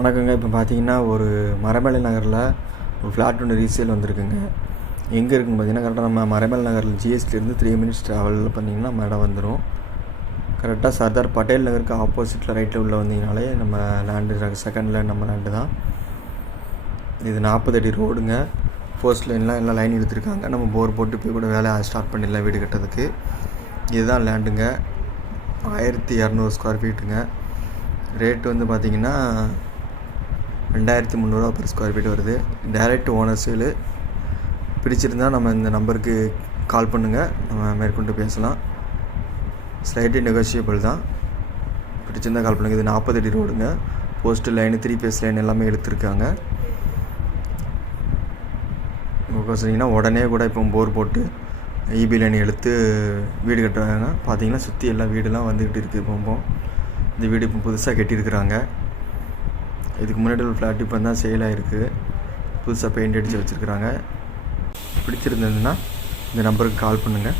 வணக்கங்க. இப்போ பார்த்தீங்கன்னா ஒரு மரமேலை நகரில் ஒரு ஃப்ளாட் ஒன்று ரீசேல் வந்திருக்குங்க. எங்கே இருக்குன்னு பார்த்தீங்கன்னா கரெக்டாக நம்ம மரமேலை நகரில் ஜிஎஸ்டிலேருந்து 3 மினிட்ஸ் ட்ராவலில் பார்த்தீங்கன்னா நம்ம இடம் வந்துடும். கரெக்டாக சர்தார் பட்டேல் நகருக்கு ஆப்போசிட்டில் ரைட்டில் உள்ள வந்தீங்கனாலே நம்ம லேண்டு செகண்ட் லேண்ட் நம்ம லேண்டு தான். இது 40 அடி ரோடுங்க. ஃபர்ஸ்ட் லைன்லாம் எல்லாம் லைன் எடுத்துருக்காங்க. நம்ம போர் போட்டு போய் கூட வேலை ஸ்டார்ட் பண்ணிடலாம் வீடு கட்டுறதுக்கு. இதுதான் லேண்டுங்க. 1200 ஸ்கொயர் ஃபீட்டுங்க. ரேட்டு வந்து பார்த்திங்கன்னா 2300 ரூபா per ஸ்கொயர் ஃபீட் வருது. Direct owner sale. பிடிச்சிருந்தால் நம்ம இந்த நம்பருக்கு கால் பண்ணுங்கள், நம்ம மேற்கொண்டு பேசலாம். ஸ்லைட்லி நெகோஷியபிள் தான். பிடிச்சிருந்தால் கால் பண்ணுங்கள். இது 40 அடி ரோடுங்க. போஸ்ட்டு லைனு 3 பேஸ் லைன் எல்லாமே எடுத்துருக்காங்க. சொன்னீங்கன்னா உடனே கூட இப்போ போர் போட்டு இபி லைன் எடுத்து வீடு கட்டுறாங்க. பார்த்தீங்கன்னா சுற்றி எல்லா வீடெல்லாம் வந்துக்கிட்டு இருக்குது. இப்போ இந்த வீடு இப்போ புதுசாக கட்டியிருக்கிறாங்க. இதுக்கு முன்னாடி ஒரு ஃப்ளாட் இப்போ தான் சேல் ஆகிருக்கு. புதுசாக பெயிண்ட் அடித்து வச்சுருக்குறாங்க. பிடிச்சிருந்ததுன்னா இந்த நம்பருக்கு கால் பண்ணுங்கள்.